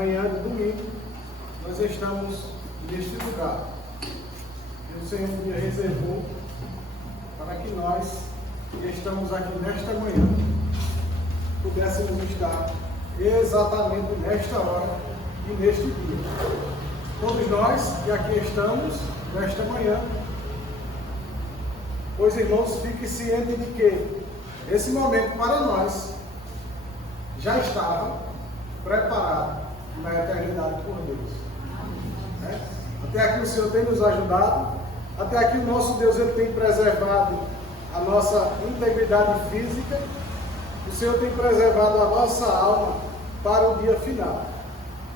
manhã de domingo, nós estamos neste lugar. E o Senhor me reservou para que nós, que estamos aqui nesta manhã, pudéssemos estar exatamente nesta hora e neste dia. Todos nós que aqui estamos nesta manhã, pois irmãos, fiquem cientes de que esse momento para nós já estava preparado na eternidade por Deus. Até aqui o Senhor tem nos ajudado, até aqui o nosso Deus ele tem preservado a nossa integridade física, o Senhor tem preservado a nossa alma para o dia final.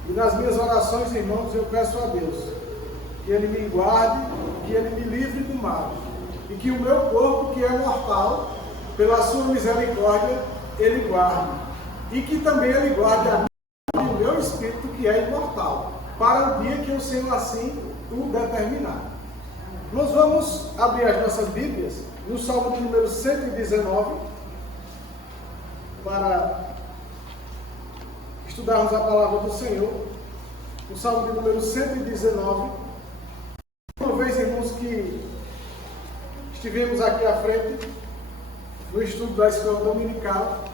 E nas minhas orações, irmãos, eu peço a Deus que Ele me guarde, que Ele me livre do mal, e que o meu corpo, que é mortal, pela sua misericórdia, Ele guarde, e que também Ele guarde a mim e o meu espírito, que é imortal, para o dia que o Senhor assim o determinar. Nós vamos abrir as nossas Bíblias no Salmo de número 119, para estudarmos a palavra do Senhor. O Salmo de número 119. Uma vez, irmãos, que estivemos aqui à frente no estudo da escola dominical,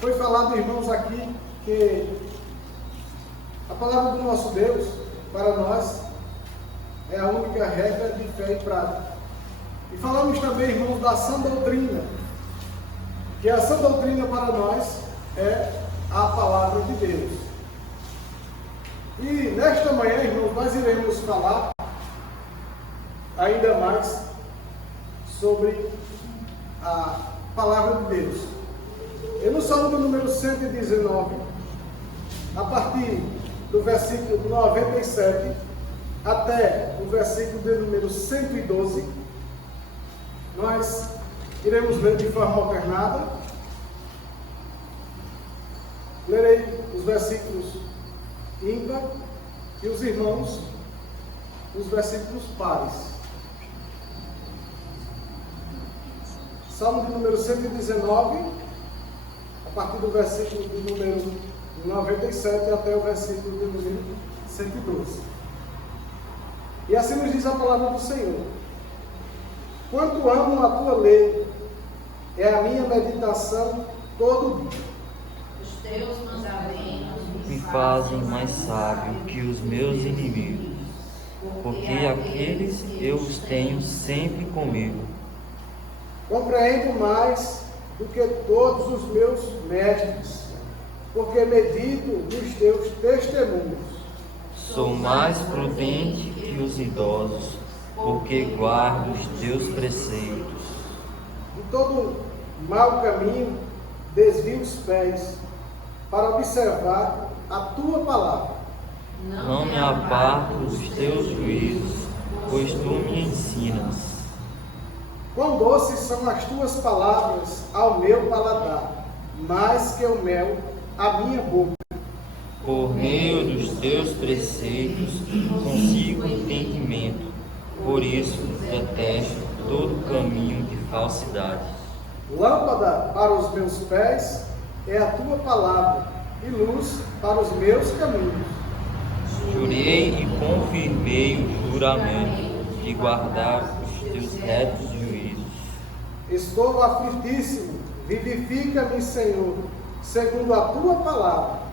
foi falado, irmãos, aqui que a palavra do nosso Deus para nós é a única regra de fé e prática. E falamos também, irmãos, da sã doutrina, que a sã doutrina para nós é a palavra de Deus. E nesta manhã, irmãos, nós iremos falar ainda mais sobre a palavra de Deus. E no Salmo do número 119, a partir do versículo 97 até o versículo de número 112, nós iremos ler de forma alternada. Lerei os versículos ímpar e os irmãos os versículos pares. Salmo de número 119, a partir do versículo de número 97 até o versículo de número 112. E assim nos diz a palavra do Senhor: quanto amo a tua lei, é a minha meditação todo dia. Os teus mandamentos me fazem mais sábio que os meus inimigos, porque aqueles eu os tenho sempre comigo. Compreendo mais do que todos os meus mestres, porque medito nos teus testemunhos. Sou mais prudente que os idosos, porque guardo os teus preceitos. De todo mau caminho desvio os pés, para observar a tua palavra. Não me aparto dos teus juízos, pois tu me ensinas. Quão doces são as tuas palavras ao meu paladar, mais que o mel à minha boca. Por meio dos teus preceitos consigo entendimento, por isso detesto todo caminho de falsidade. Lâmpada para os meus pés é a tua palavra, e luz para os meus caminhos. Jurei e confirmei o juramento de guardar os teus retos juízos. Estou aflitíssimo, vivifica-me, Senhor, segundo a tua palavra.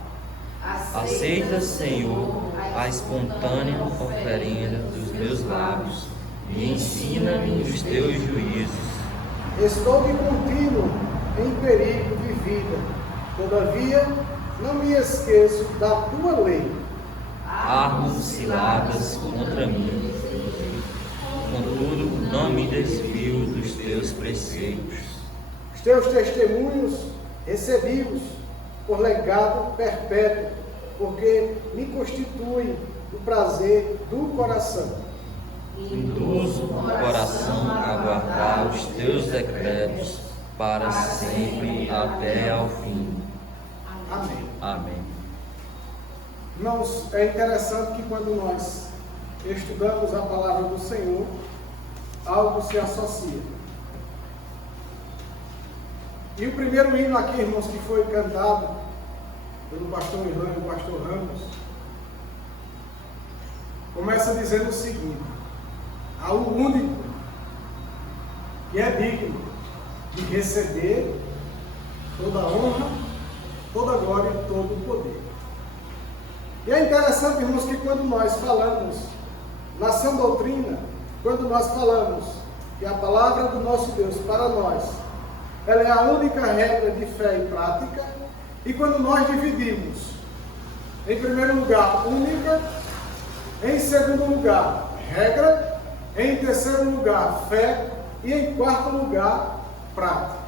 Aceita, Senhor, a espontânea oferenda dos meus lábios e ensina-me os teus juízos. Estou de contínuo em perigo de vida, todavia não me esqueço da tua lei. Armas ciladas contra mim, contudo não me desvio dos teus preceitos. Os teus testemunhos recebi-os por legado perpétuo, porque me constituem o prazer do coração. Induzo o coração a guardar os teus decretos para sempre até ao fim. Amém. Amém. Irmãos, é interessante que quando nós estudamos a palavra do Senhor, algo se associa. E o primeiro hino aqui, irmãos, que foi cantado pelo pastor Irlã e o pastor Ramos, começa dizendo o seguinte: há o único que é digno de receber toda a honra, toda a glória e todo o poder. E é interessante, irmãos, que quando nós falamos na sã doutrina, quando nós falamos que a palavra do nosso Deus para nós, ela é a única regra de fé e prática, e quando nós dividimos, em primeiro lugar, única, em segundo lugar, regra, em terceiro lugar, fé, e em quarto lugar, prática.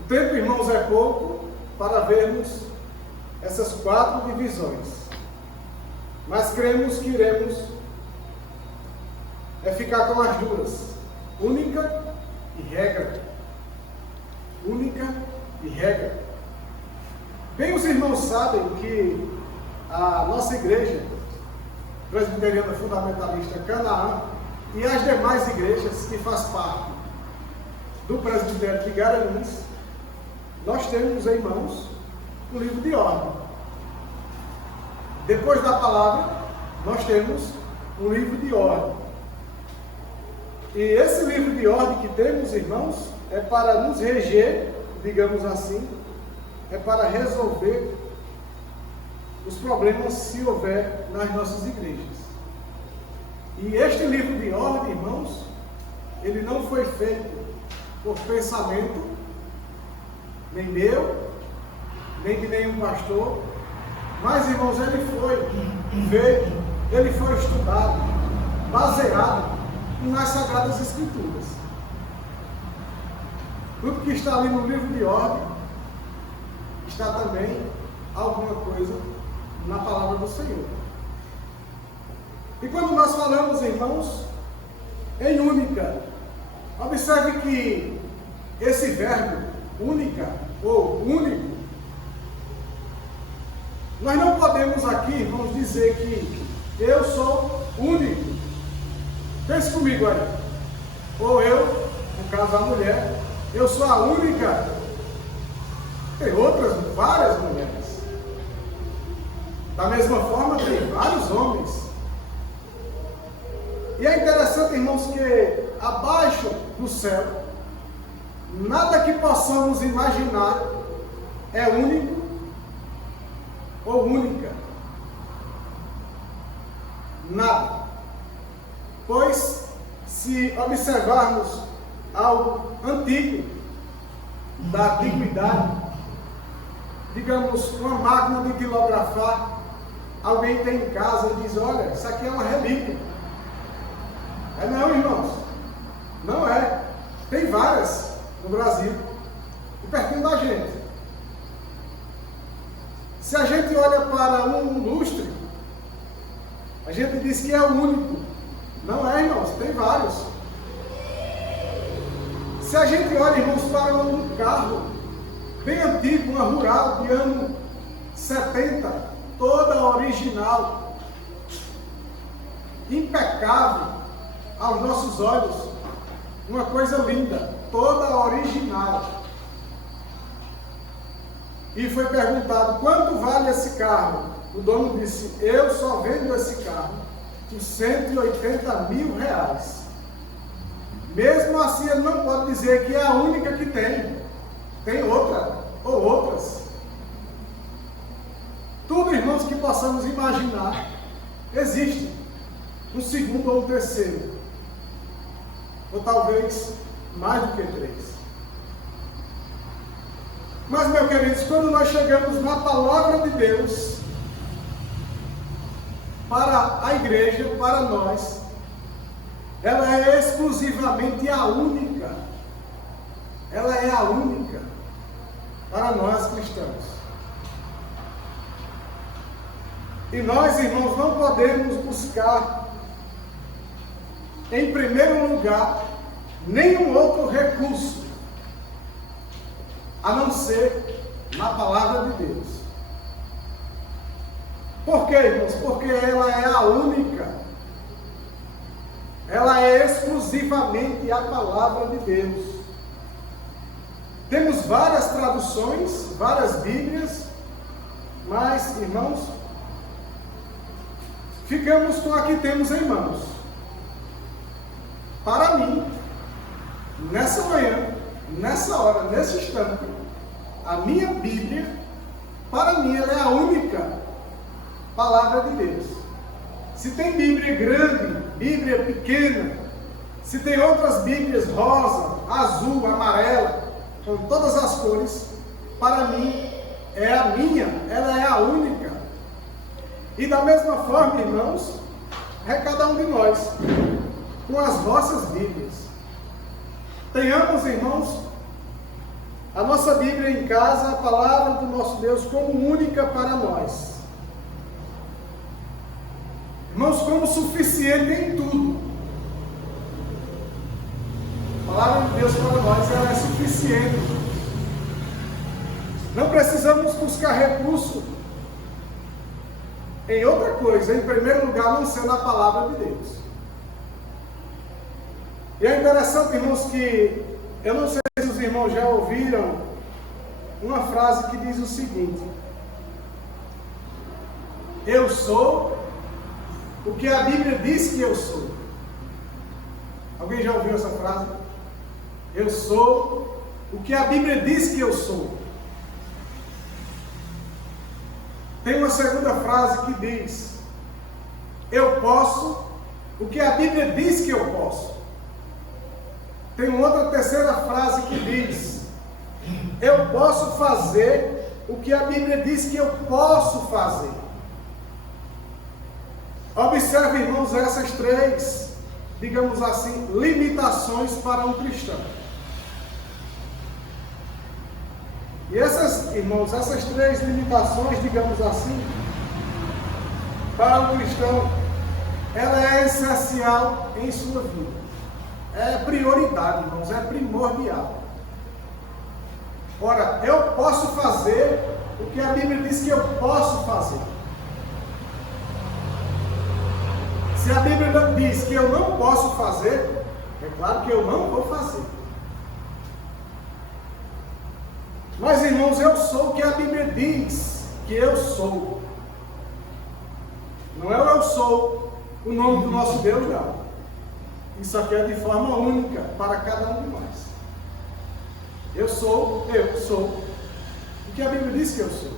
O tempo, irmãos, é pouco para vermos essas 4 divisões, mas cremos que iremos ficar com as duas: única e regra. Única e regra. Bem, os irmãos sabem que a nossa igreja presbiteriana fundamentalista Canaã e as demais igrejas que faz parte do presbitério de Garanhuns, nós temos em mãos o livro de ordem. Depois da palavra, nós temos um livro de ordem. E esse livro de ordem que temos, irmãos, é para nos reger, digamos assim, é para resolver os problemas se houver nas nossas igrejas. E este livro de ordem, irmãos, ele não foi feito por pensamento, nem meu, nem de nenhum pastor, mas, irmãos, ele foi feito, ele foi estudado, baseado nas Sagradas Escrituras. Tudo que está ali no livro de ordem, está também alguma coisa na palavra do Senhor. E quando nós falamos, irmãos, em única, observe que esse verbo, única ou único, nós não podemos aqui, irmãos, dizer que eu sou único. Pense comigo aí. Ou eu, no caso a mulher, eu sou a única. Tem outras, várias mulheres. Da mesma forma, tem vários homens. E é interessante, irmãos, que abaixo do céu, nada que possamos imaginar é único ou única. Nada. Pois, se observarmos algo antigo, da antiguidade, digamos, uma máquina de quilografar, alguém tem em casa e diz: olha, isso aqui é uma relíquia. É não, irmãos, não é. Tem várias no Brasil, e pertinho da gente. Se a gente olha para um lustre, a gente diz que é o único. Não é, irmãos, tem vários. Se a gente olha, irmãos, para um carro bem antigo, uma rural de ano 70, toda original, impecável aos nossos olhos, uma coisa linda, toda original. E foi perguntado: quanto vale esse carro? O dono disse: eu só vendo esse carro por R$180 mil. Mesmo assim, ele não pode dizer que é a única que tem. Tem outra ou outras. Tudo, irmãos, que possamos imaginar, existe um segundo ou um terceiro, ou talvez mais do que 3. Mas, meus queridos, quando nós chegamos na palavra de Deus, para a igreja, para nós, ela é exclusivamente a única. Ela é a única para nós cristãos. E nós, irmãos, não podemos buscar, em primeiro lugar, nenhum outro recurso, a não ser na palavra de Deus. Por quê, irmãos? Porque ela é a única. Ela é exclusivamente a palavra de Deus. Temos várias traduções, várias Bíblias, Mas, irmãos, ficamos com a que temos em mãos. Para mim, nessa manhã, nessa hora, nesse instante, a minha Bíblia, para mim, ela é a única palavra de Deus. Se tem Bíblia grande, Bíblia pequena, se tem outras Bíblias rosa, azul, amarela, com todas as cores, para mim é a minha, ela é a única. E da mesma forma, irmãos, é cada um de nós, com as vossas Bíblias. Tenhamos, irmãos, a nossa Bíblia em casa, a palavra do nosso Deus como única para nós. Irmãos, como suficiente em tudo. A palavra de Deus para nós, ela é suficiente. Não precisamos buscar recurso em outra coisa, em primeiro lugar, não sendo a palavra de Deus. E é interessante, irmãos, que eu não sei se os irmãos já ouviram uma frase que diz o seguinte: eu sou o que a Bíblia diz que eu sou. Alguém já ouviu essa frase? Eu sou o que a Bíblia diz que eu sou. Tem uma segunda frase que diz: eu posso o que a Bíblia diz que eu posso. Tem uma outra terceira frase que diz: eu posso fazer o que a Bíblia diz que eu posso fazer. Observe, irmãos, essas três, digamos assim, limitações para um cristão. E essas, irmãos, essas três limitações, digamos assim, para o cristão, ela é essencial em sua vida. É prioridade, irmãos, é primordial. Ora, eu posso fazer o que a Bíblia diz que eu posso fazer. Se a Bíblia não diz que eu não posso fazer, é claro que eu não vou fazer. Mas, irmãos, eu sou o que a Bíblia diz que eu sou. Não é o eu sou o nome do nosso Deus, não. Isso aqui é de forma única para cada um de nós. Eu sou o que a Bíblia diz que eu sou.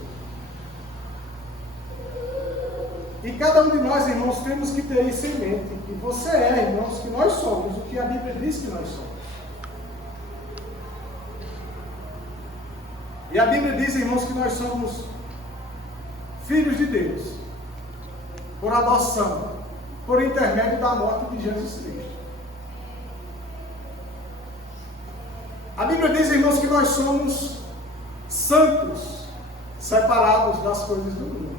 E cada um de nós, irmãos, temos que ter isso em mente. Que você é, irmãos, que nós somos o que a Bíblia diz que nós somos. E a Bíblia diz, irmãos, que nós somos filhos de Deus, por adoção, por intermédio da morte de Jesus Cristo. A Bíblia diz, irmãos, que nós somos santos, separados das coisas do mundo.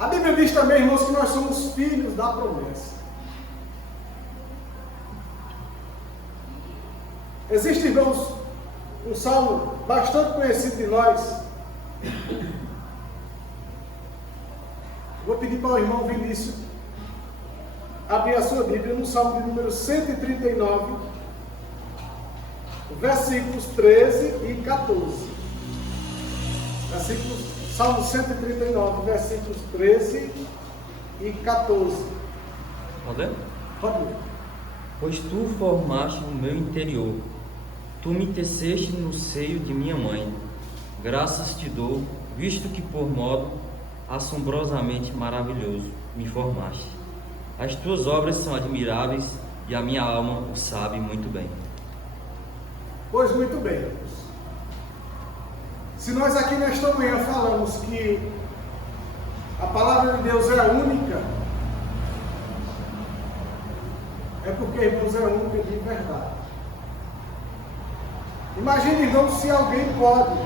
A Bíblia diz também, irmãos, que nós somos filhos da promessa. Existe, irmãos, um salmo bastante conhecido de nós. Vou pedir para o irmão Vinícius abrir a sua Bíblia no salmo de número 139, versículos 13 e 14. Salmo 139, versículos 13 e 14. Pode ler? Pode ler. Pois tu formaste o meu interior, tu me teceste no seio de minha mãe. Graças te dou, visto que por modo assombrosamente maravilhoso me formaste. As tuas obras são admiráveis e a minha alma o sabe muito bem. Pois muito bem, irmãos. Se nós aqui nesta manhã falamos que a palavra de Deus é única, é porque, irmãos, é única de verdade. Imagine, irmãos, se alguém pode,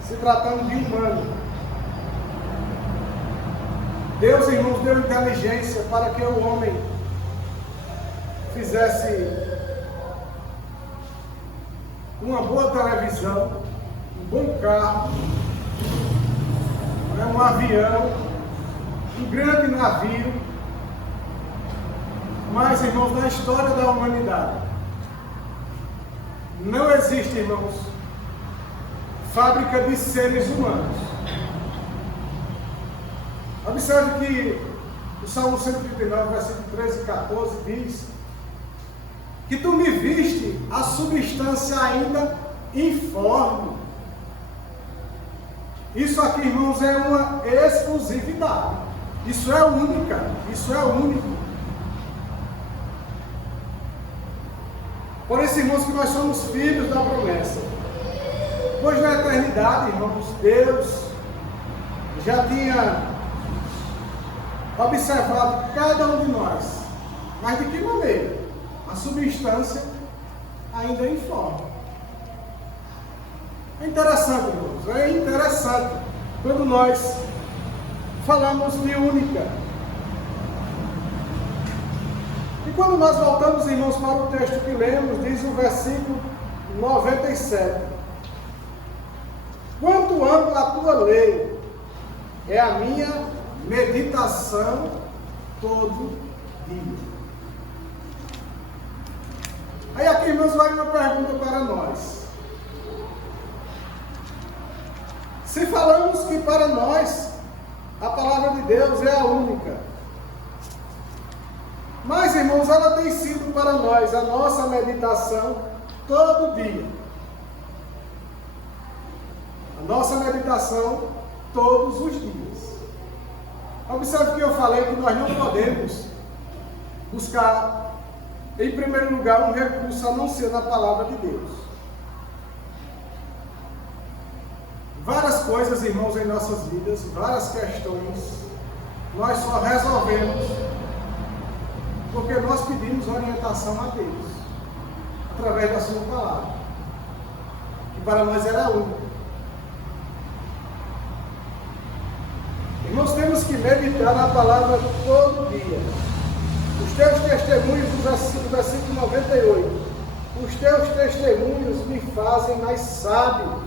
se tratando de humano, Deus, irmãos, deu inteligência para que o homem fizesse uma boa televisão, um bom carro, um avião, um grande navio. Mas, irmãos, na história da humanidade, não existe, irmãos, fábrica de seres humanos. Observe que o Salmo 139, versículo 13 e 14 diz que tu me viste a substância ainda informe. Isso aqui, irmãos, é uma exclusividade. Isso é única. Isso é único. Por isso, irmãos, que nós somos filhos da promessa. Pois na eternidade, irmãos, Deus já tinha observado cada um de nós. Mas de que maneira? A substância ainda informe. É interessante, irmãos. É interessante quando nós falamos de única. E quando nós voltamos, irmãos, para o texto que lemos, diz o versículo 97. Quanto amo a tua lei, é a minha meditação todo dia. Aí aqui, irmãos, vai uma pergunta para nós. Se falamos que para nós a palavra de Deus é a única, mas, irmãos, ela tem sido para nós a nossa meditação todo dia. A nossa meditação todos os dias. Observe que eu falei que nós não podemos buscar, em primeiro lugar, um recurso a não ser na palavra de Deus. Várias coisas, irmãos, em nossas vidas, várias questões, nós só resolvemos porque nós pedimos orientação a Deus, através da sua palavra, que para nós era única. Irmãos, temos que meditar na palavra todo dia. Os teus testemunhos, do versículo 98, os teus testemunhos me fazem mais sábio.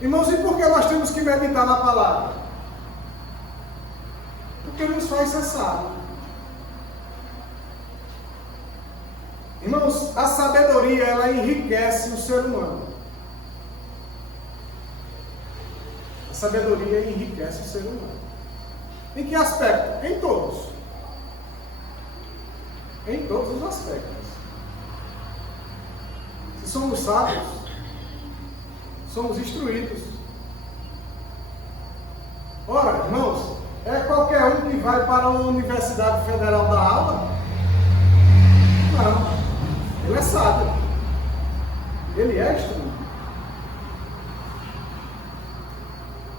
Irmãos, e por que nós temos que meditar na palavra? Porque nos faz ser sábio. Irmãos, a sabedoria, ela enriquece o ser humano. A sabedoria enriquece o ser humano. Em que aspecto? Em todos. Em todos os aspectos. Se somos sábios, somos instruídos. Ora, irmãos, é qualquer um que vai para uma Universidade Federal da aula? Não. Ele é sábio. Ele é instruído.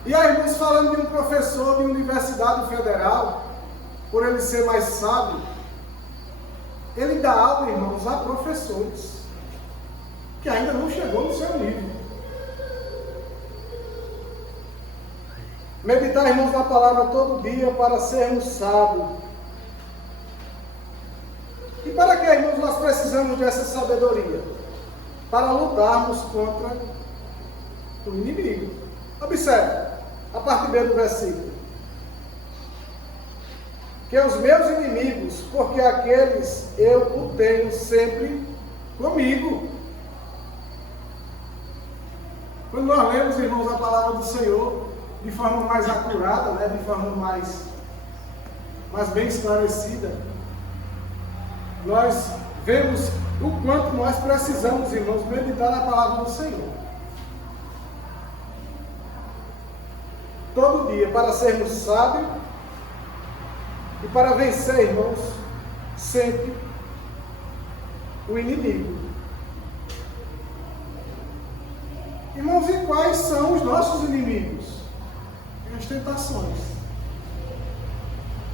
E aí, irmãos, falando de um professor de Universidade Federal, por ele ser mais sábio, ele dá aula, irmãos, a professores que ainda não chegou no seu nível. Meditar, irmãos, na palavra todo dia para sermos sábios. E para que, irmãos, nós precisamos dessa sabedoria? Para lutarmos contra o inimigo. Observe, a parte B do versículo. Que os meus inimigos, porque aqueles eu o tenho sempre comigo. Quando nós lemos, irmãos, a palavra do Senhor de forma mais acurada, né, de forma mais bem esclarecida, nós vemos o quanto nós precisamos, irmãos, meditar na palavra do Senhor. Todo dia, para sermos sábios e para vencer, irmãos, sempre o inimigo. Irmãos, e quais são os nossos inimigos? As tentações.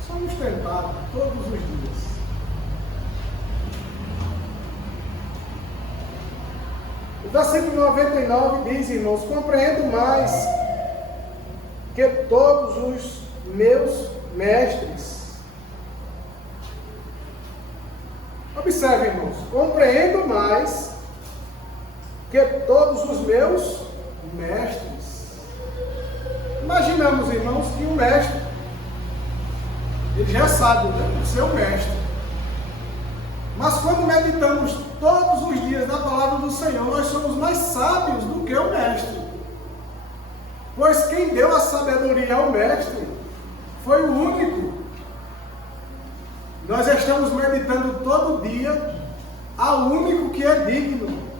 Somos tentados todos os dias. O versículo 99 diz, irmãos, compreendo mais que todos os meus mestres. Observe, irmãos, compreendo mais que todos os meus mestres. Imaginamos, irmãos, que um mestre, ele já sabe, né, o seu mestre. Mas quando meditamos todos os dias na palavra do Senhor, nós somos mais sábios do que o mestre. Pois quem deu a sabedoria ao mestre foi o único. Nós estamos meditando todo dia ao único que é digno.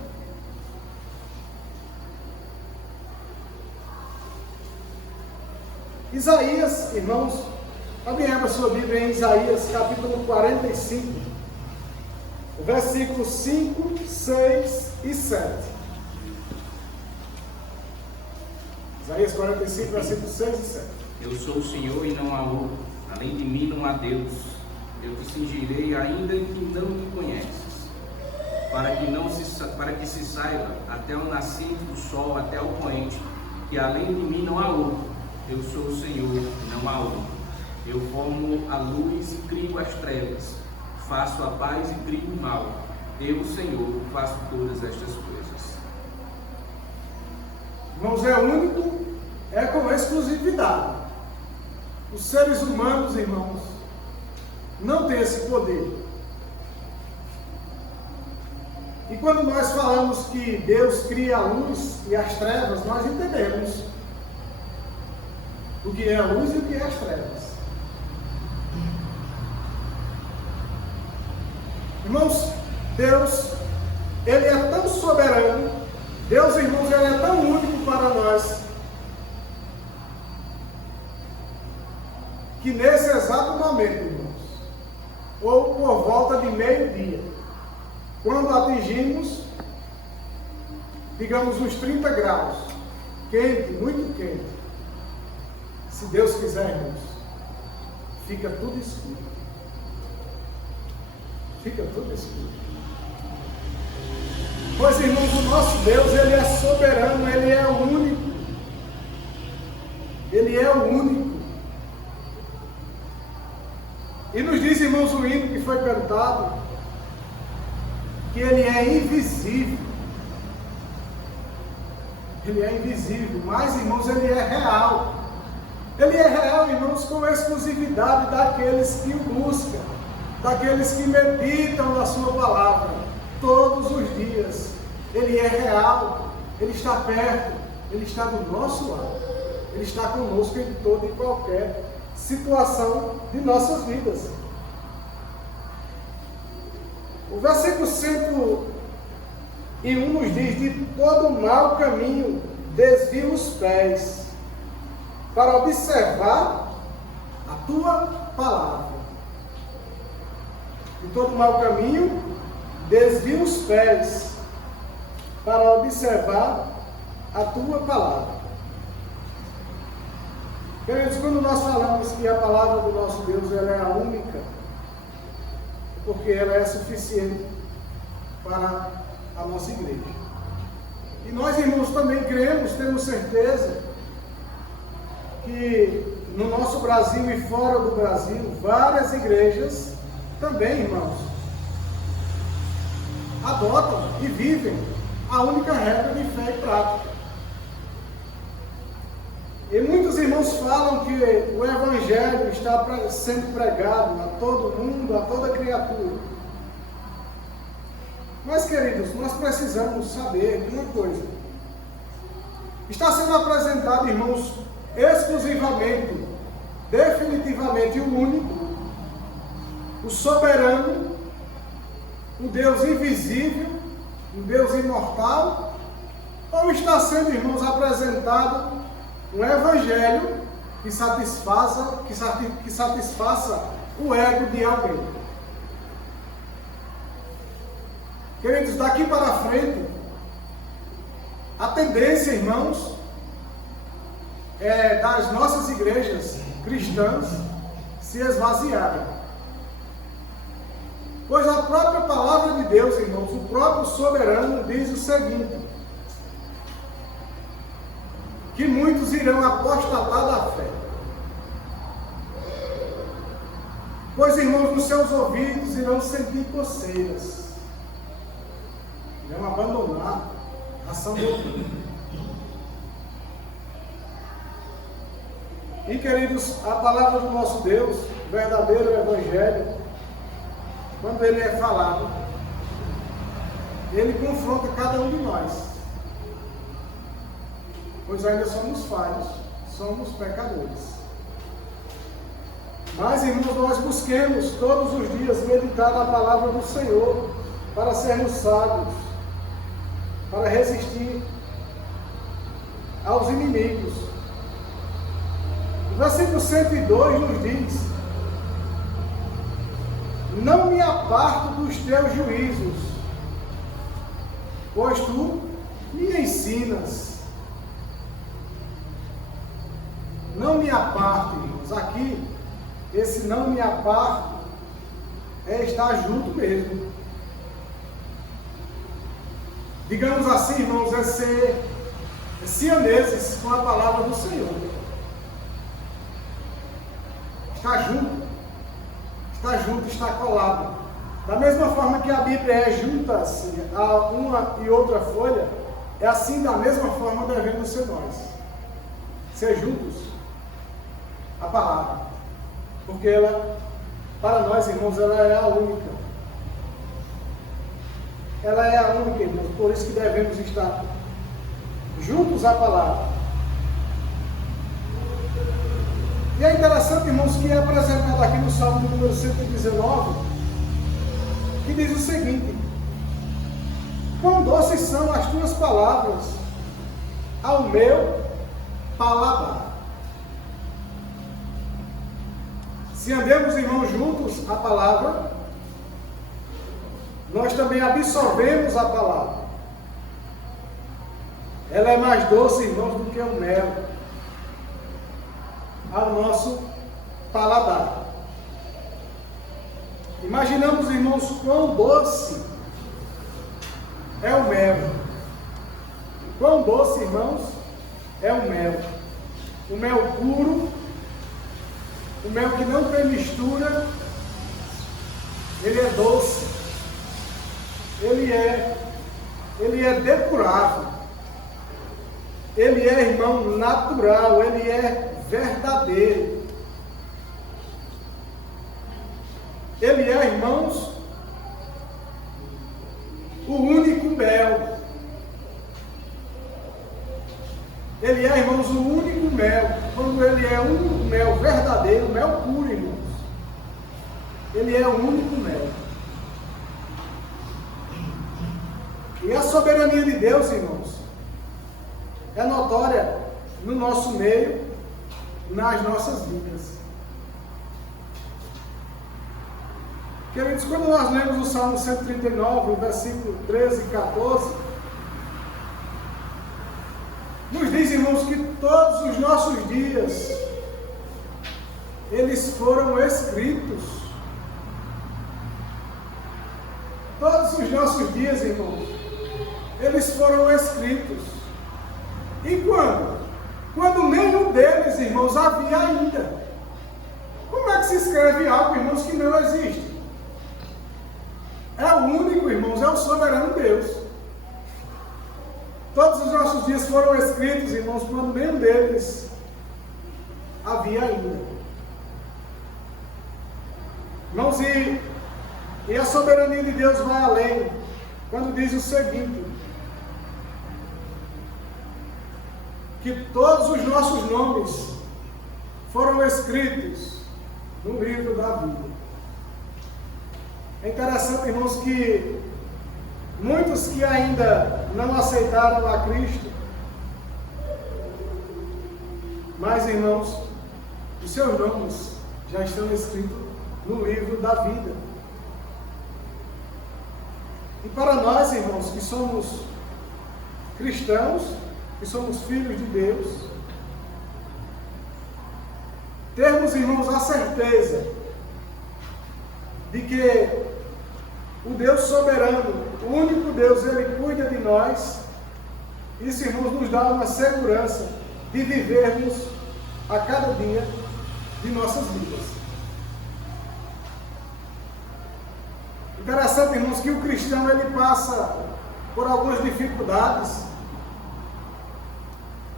Isaías, irmãos, abra a sua Bíblia em Isaías, capítulo 45, versículos 5, 6 e 7. Isaías 45, versículos 6 e 7. Eu sou o Senhor e não há outro, além de mim não há Deus. Eu te cingirei ainda que não me conheces, para que se saiba até o nascente do sol, até o poente, que além de mim não há outro. Eu sou o Senhor e não há outro. Eu formo a luz e crio as trevas, faço a paz e crio o mal. Eu, o Senhor, faço todas estas coisas. Irmãos, é único, é com exclusividade. Os seres humanos, irmãos, não têm esse poder. E quando nós falamos que Deus cria a luz e as trevas, nós entendemos o que é a luz e o que é as trevas. Irmãos, Deus, Ele é tão soberano, Deus, irmãos, Ele é tão único para nós, que nesse exato momento, irmãos, ou por volta de meio-dia, quando atingimos, digamos, uns 30 graus, quente, muito quente, se Deus quiser, irmãos, fica tudo escuro. Fica tudo escuro. Pois, irmãos, o nosso Deus, Ele é soberano, Ele é o único. Ele é o único. E nos diz, irmãos, o hino que foi cantado, que Ele é invisível. Ele é invisível, mas, irmãos, Ele é real. Ele é real, irmãos, com exclusividade daqueles que o buscam, daqueles que meditam na sua palavra todos os dias. Ele é real, Ele está perto, Ele está do nosso lado, Ele está conosco em toda e qualquer situação de nossas vidas. O versículo 101 nos diz: de todo mau caminho desvia os pés, para observar a tua palavra. De todo mau caminho, desvia os pés, para observar a tua palavra. Queridos, quando nós falamos que a palavra do nosso Deus ela é a única, porque ela é suficiente para a nossa igreja. E nós, irmãos, também cremos, temos certeza, que no nosso Brasil e fora do Brasil, várias igrejas também, irmãos, adotam e vivem a única regra de fé e prática. E muitos irmãos falam que o Evangelho está sendo pregado a todo mundo, a toda criatura. Mas, queridos, nós precisamos saber de uma coisa. Está sendo apresentado, irmãos, exclusivamente, definitivamente o único, o soberano, o Deus invisível, o Deus imortal, ou está sendo, irmãos, apresentado um evangelho que satisfaça o ego de alguém? Queridos, daqui para frente, a tendência, irmãos, das nossas igrejas cristãs se esvaziarem. Pois a própria palavra de Deus, irmãos, o próprio soberano diz o seguinte: que muitos irão apostatar da fé. Pois, irmãos, nos seus ouvidos irão sentir coceiras, irão abandonar a ação do ouvido. E, queridos, a palavra do nosso Deus, o verdadeiro evangelho, quando ele é falado, ele confronta cada um de nós. pois ainda somos falhos, somos pecadores. Mas, irmãos, nós busquemos todos os dias meditar na palavra do Senhor para sermos sábios, para resistir aos inimigos. O versículo 102 nos diz: não me aparto dos teus juízos, pois tu me ensinas. Não me aparto, irmãos. Aqui, esse não me aparto é estar junto mesmo. Digamos assim, irmãos, é ser sianeses com a palavra do Senhor. Está junto, está colado. Da mesma forma que a Bíblia é junta assim, a uma e outra folha, é assim da mesma forma devemos ser nós. Ser juntos a palavra. Porque ela, para nós, irmãos, ela é a única. Ela é a única, irmãos, por isso que devemos estar juntos à palavra. E é interessante, irmãos, que é apresentado aqui no Salmo número 119, que diz o seguinte: quão doces são as tuas palavras ao meu paladar. Se andemos, irmãos, juntos à palavra, nós também absorvemos a palavra. Ela é mais doce, irmãos, do que o mel ao nosso paladar. Imaginamos, irmãos, quão doce é o mel. Quão doce, irmãos, é o mel. O mel puro, o mel que não tem mistura, ele é doce. Ele é depurável. Ele é, irmão, natural. Ele é verdadeiro. Ele é, irmãos, o único mel. Ele é, irmãos, o único mel. Quando ele é um mel verdadeiro, mel puro, irmãos. Ele é o único mel. E a soberania de Deus, irmãos, é notória no nosso meio, nas nossas vidas. Queridos, quando nós lemos o Salmo 139, o versículo 13 e 14, nos diz, irmãos, que todos os nossos dias, eles foram escritos. Todos os nossos dias, irmãos, eles foram escritos. E quando? Quando nenhum deles, irmãos, havia ainda. Como é que se escreve algo, irmãos, que não existe? É o único, irmãos, é o soberano Deus. Todos os nossos dias foram escritos, irmãos, quando nenhum deles havia ainda. Irmãos, e a soberania de Deus vai além, quando diz o seguinte: que todos os nossos nomes foram escritos no livro da vida. É interessante, irmãos, que muitos que ainda não aceitaram a Cristo, mas, irmãos, os seus nomes já estão escritos no livro da vida. E para nós, irmãos, que somos cristãos, que somos filhos de Deus, termos, irmãos, a certeza de que o Deus soberano, o único Deus, Ele cuida de nós. Isso, irmãos, nos dá uma segurança de vivermos a cada dia de nossas vidas. Interessante, irmãos, que o cristão, ele passa por algumas dificuldades,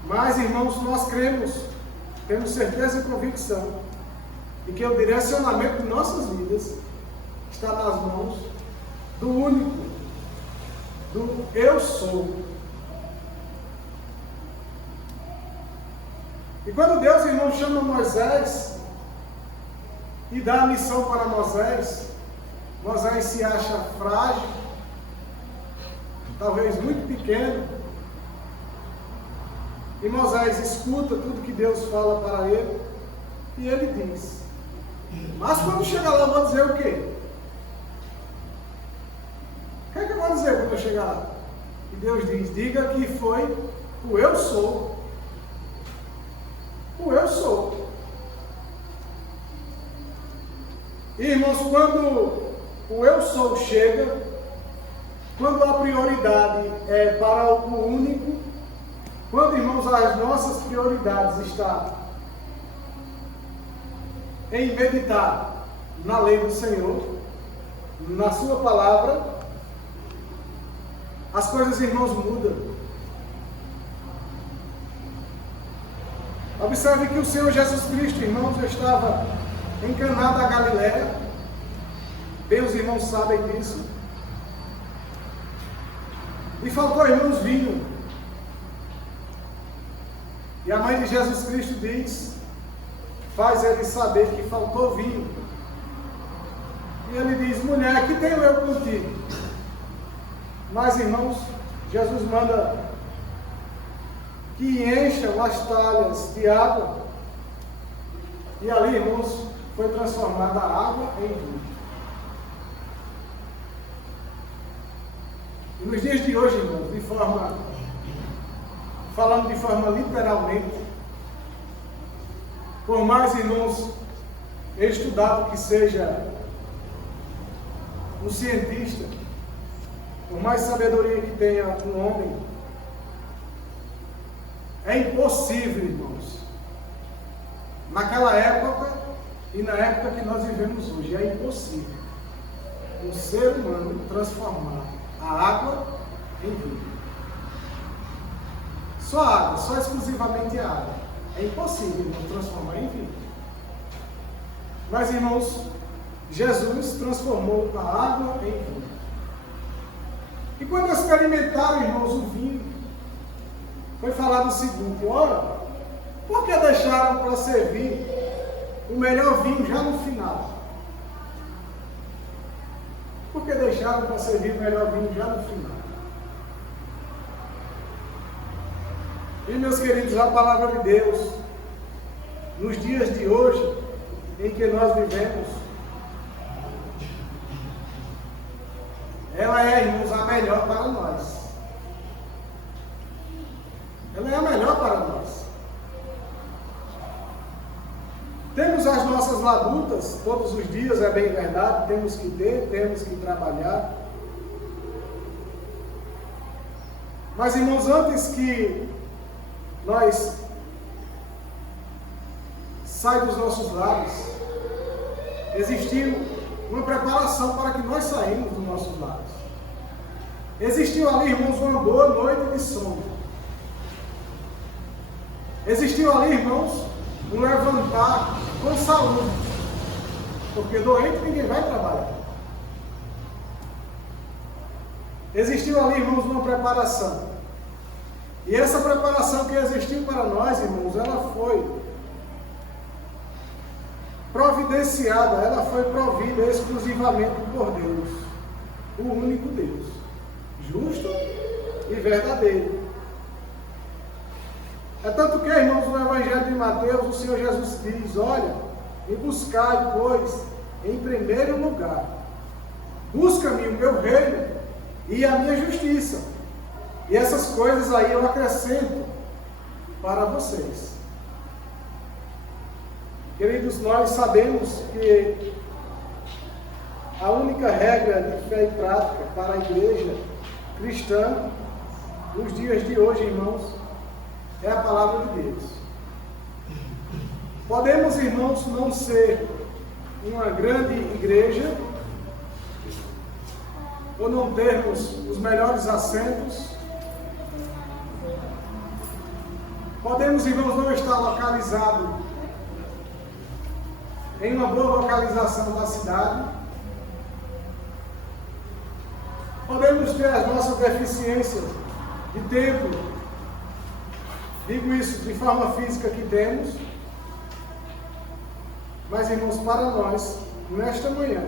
mas, irmãos, nós cremos, temos certeza e convicção de que o direcionamento de nossas vidas está nas mãos do único, do eu sou. E quando Deus, irmão, chama Moisés e dá a missão para Moisés, Moisés se acha frágil, talvez muito pequeno, e Moisés escuta tudo que Deus fala para ele, e ele diz: mas quando chegar lá, eu vou dizer o quê? O que é que eu vou dizer quando eu chegar lá? E Deus diz: diga que foi o eu sou. O eu sou. E, irmãos, quando o eu sou chega, quando a prioridade é para algo único, quando, irmãos, as nossas prioridades estão em meditar na lei do Senhor, na sua palavra, as coisas, irmãos, mudam. Observe que o Senhor Jesus Cristo, irmãos, estava em Caná da Galileia. Bem, os irmãos sabem disso. E faltou, irmãos, vinho. E a mãe de Jesus Cristo diz, faz ele saber que faltou vinho. E ele diz: mulher, que tenho eu contigo? Mas, irmãos, Jesus manda que encham as talhas de água. E ali, irmãos, foi transformada a água em vinho. E nos dias de hoje, irmãos, falando de forma literalmente, por mais, irmãos, estudado que seja um cientista, por mais sabedoria que tenha um homem, é impossível, irmãos, naquela época e na época que nós vivemos hoje, é impossível um ser humano transformar a água em vinho. Só água, só exclusivamente a água. É impossível, irmão, transformar em vinho. Mas, irmãos, Jesus transformou a água em vinho. E quando experimentaram, irmãos, o vinho, foi falado o seguinte: ora, por que deixaram para servir o melhor vinho já no final? Por que deixaram para servir o melhor vinho já no final? E, meus queridos, a palavra de Deus, nos dias de hoje, em que nós vivemos, ela é, irmãos, a melhor para nós. Ela é a melhor para nós. Temos as nossas labutas todos os dias, é bem verdade, temos que ter, temos que trabalhar. Mas, irmãos, antes que nós saímos dos nossos lares, existiu uma preparação para que nós saímos dos nossos lares. Existiu ali, irmãos, uma boa noite de sono. Existiu ali, irmãos, um levantar com saúde, porque doente ninguém vai trabalhar. Existiu ali, irmãos, uma preparação. E essa preparação que existiu para nós, irmãos, ela foi providenciada, ela foi provida exclusivamente por Deus, o único Deus, justo e verdadeiro. É tanto que, irmãos, no Evangelho de Mateus, o Senhor Jesus diz: olha, e buscai, pois, em primeiro lugar, busca-me o meu reino e a minha justiça, e essas coisas aí eu acrescento para vocês. Queridos, nós sabemos que a única regra de fé e prática para a igreja cristã, nos dias de hoje, irmãos, é a palavra de Deus. Podemos, irmãos, não ser uma grande igreja, ou não termos os melhores assentos. Podemos, irmãos, não estar localizado em uma boa localização da cidade. Podemos ter as nossas deficiências de tempo, Digo isso de forma física que temos, mas, irmãos, para nós, nesta manhã,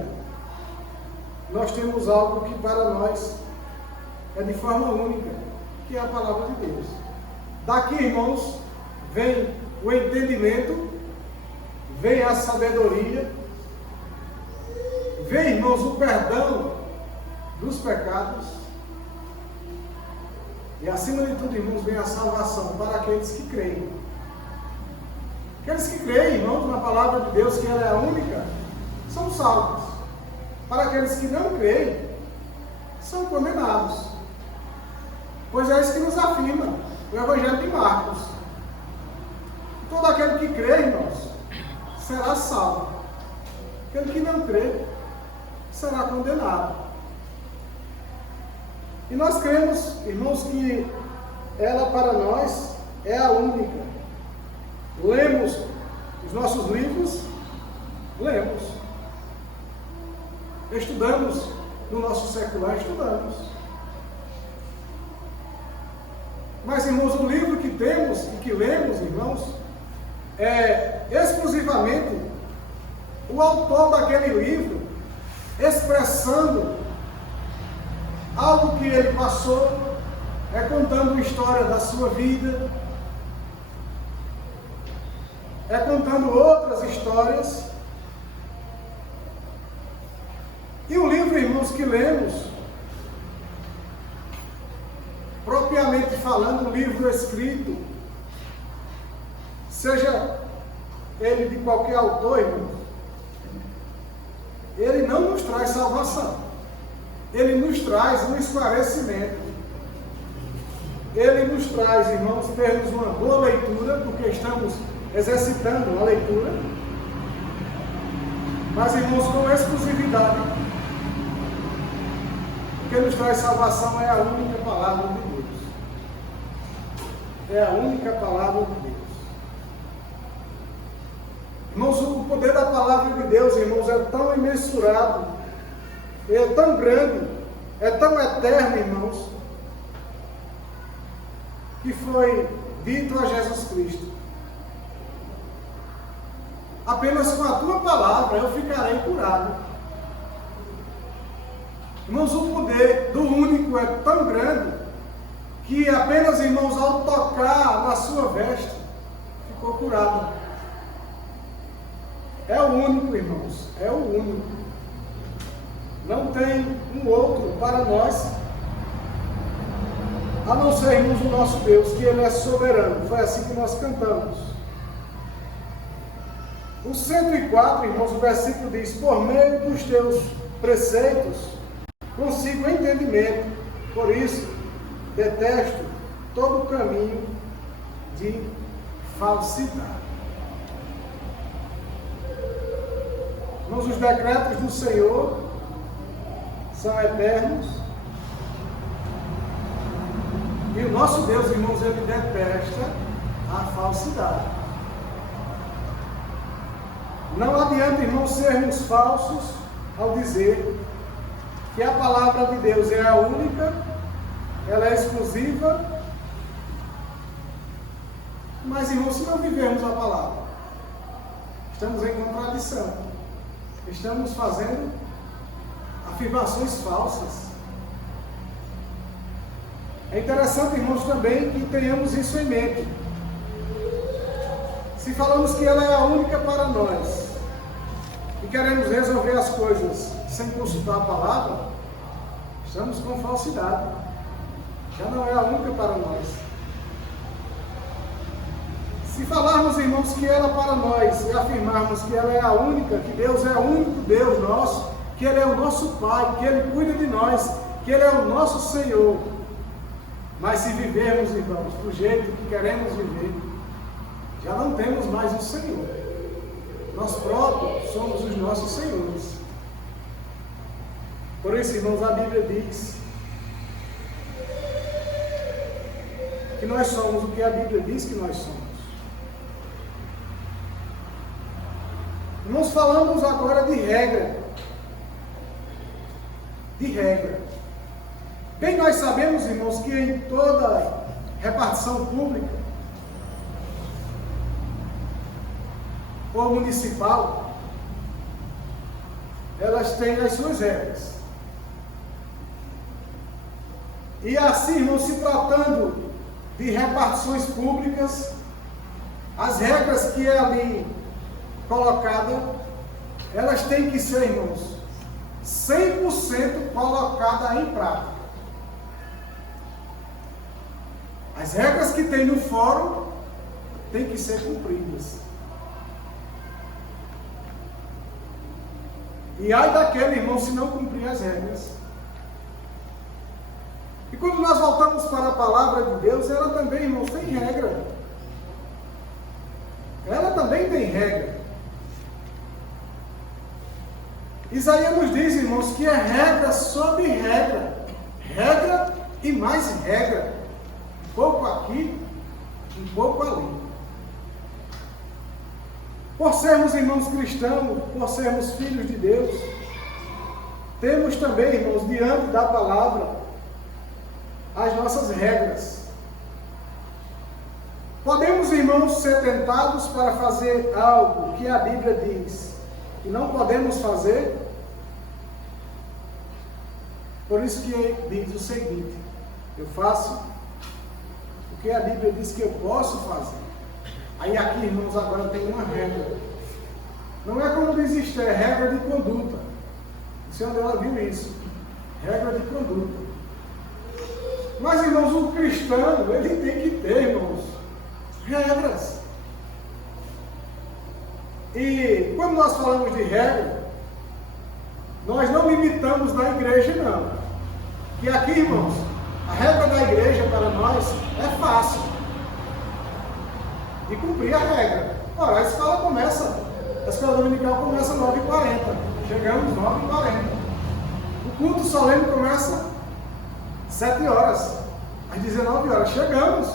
nós temos algo que para nós é de forma única, que é a palavra de Deus. Daqui, irmãos, vem o entendimento, vem a sabedoria, vem, irmãos, o perdão dos pecados e, acima de tudo, irmãos, vem a salvação para aqueles que creem. Aqueles que creem, irmãos, na palavra de Deus, que ela é a única, são salvos. Para aqueles que não creem, são condenados. Pois é isso que nos afirma o Evangelho de Marcos. Todo aquele que crê, irmãos, será salvo. Aquele que não crê, será condenado. E nós cremos, irmãos, que ela para nós é a única. Lemos os nossos livros, lemos. Estudamos no nosso secular, estudamos. Mas, irmãos, o livro que temos e que lemos, irmãos, é exclusivamente o autor daquele livro expressando algo que ele passou, contando uma história da sua vida, contando outras histórias. E o livro, irmãos, que lemos, propriamente falando, um livro escrito, seja ele de qualquer autor, irmãos, ele não nos traz salvação. Ele nos traz um esclarecimento. Ele nos traz, irmãos, termos uma boa leitura, porque estamos exercitando a leitura, mas, irmãos, com exclusividade. O que nos traz salvação é a única palavra de Deus. É a única palavra de Deus. Irmãos, o poder da palavra de Deus, irmãos, é tão imensurável, é tão grande, é tão eterno, irmãos, que foi dito a Jesus Cristo: apenas com a tua palavra eu ficarei curado. Irmãos, o poder do único é tão grande que apenas, irmãos, ao tocar na sua veste, ficou curado. É o único, irmãos, é o único. Não tem um outro para nós, a não ser, irmãos, o nosso Deus, que Ele é soberano. Foi assim que nós cantamos. O 104, irmãos, o versículo diz: por meio dos teus preceitos consigo entendimento, por isso detesto todo caminho de falsidade. Irmãos, os decretos do Senhor são eternos. E o nosso Deus, irmãos, Ele detesta a falsidade. Não adianta, irmãos, sermos falsos ao dizer que a palavra de Deus é a única, ela é exclusiva, mas, irmãos, se não vivermos a palavra, estamos em contradição. Estamos fazendo afirmações falsas. É interessante, irmãos, também que tenhamos isso em mente. Se falamos que ela é a única para nós e queremos resolver as coisas sem consultar a palavra, estamos com falsidade. Já não é a única para nós. Se falarmos, irmãos, que ela para nós e afirmarmos que ela é a única, que Deus é o único Deus nosso, que Ele é o nosso Pai, que Ele cuida de nós, que Ele é o nosso Senhor, mas se vivermos, irmãos, do jeito que queremos viver, já não temos mais um Senhor. Nós próprios somos os nossos senhores. Por isso, irmãos, a Bíblia diz que nós somos o que a Bíblia diz que nós somos. Nós falamos agora de regra. De regra. Bem, nós sabemos, irmãos, que em toda repartição pública ou municipal, elas têm as suas regras. E assim, irmãos, se tratando de repartições públicas, as regras que é ali colocada, elas têm que ser, irmãos, 100% colocadas em prática. As regras que tem no fórum têm que ser cumpridas. E ai daquele, irmão, se não cumprir as regras. E quando nós voltamos para a palavra de Deus, ela também, irmãos, tem regra. Ela também tem regra. Isaías nos diz, irmãos, que é regra sobre regra. Regra e mais regra. Um pouco aqui, um pouco ali. Por sermos irmãos cristãos, por sermos filhos de Deus, temos também, irmãos, diante da palavra, as nossas regras. Podemos, irmãos, ser tentados para fazer algo que a Bíblia diz que não podemos fazer. Por isso que diz o seguinte: eu faço o que a Bíblia diz que eu posso fazer. Aí aqui, irmãos, agora tem uma regra. Não é como diz Esther, é regra de conduta. O Senhor dela viu isso. Regra de conduta. Mas, irmãos, o cristão, ele tem que ter, irmãos, regras. E quando nós falamos de regra, nós não limitamos na igreja, não. Que aqui, irmãos, a regra da igreja para nós é fácil de cumprir a regra. Ora, a escola dominical começa às 9h40. Chegamos às 9h40. O culto solene começa às 7 horas. Às 19 horas. Chegamos